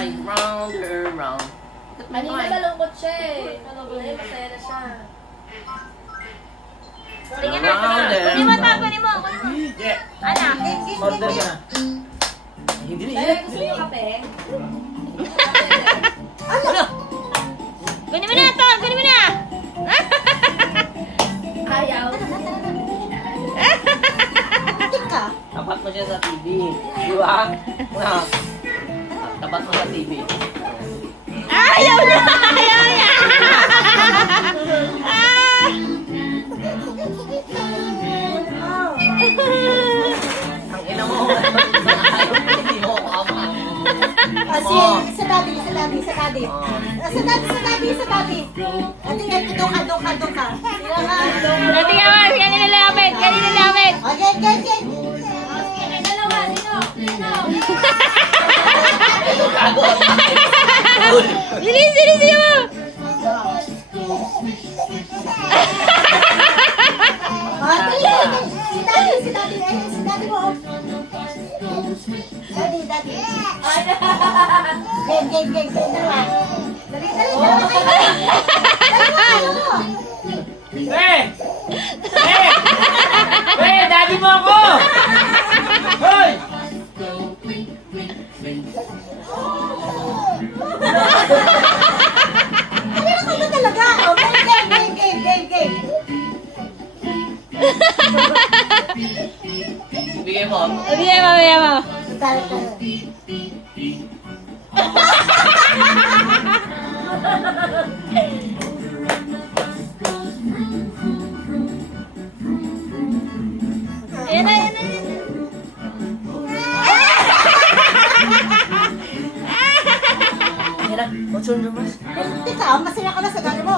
kamay. Round her round. Ikot mo yung Kanina kamay. malungkot siya eh. Ngayon masaya na siya. Tingnan na. Round her Kunin mo to, round. kunin mo. Kunin mo. Yeah. Anak. Order ka na. Hindi na Kaya yan. gusto niyo kape? Ano? Kunin mo na to. Kunin mo na. Ayaw. Tapat mo siya sa TV. Di ba? Ah. Tapat mo sa TV. Ayaw na. Ayaw na. Ah. Ang ina mo. Ayaw mo, hindi mo ako ama. Sa daddy. Sa daddy. Doon ka. Dati ka mas. Kanina lapit. Kanina lapit. Okay. Ay, dalawa. Sino? Gago. Bilis mo. Si daddy mo. Daddy. Game. Dalawa. Dali. Dalawa. Daddy mo ako! Hoy! Ano ka ba talaga? Game. Bigay mo. Bigyan mo. Ayan na. Mira, what's on your mask? Teka, masaya ka na sa daddy mo.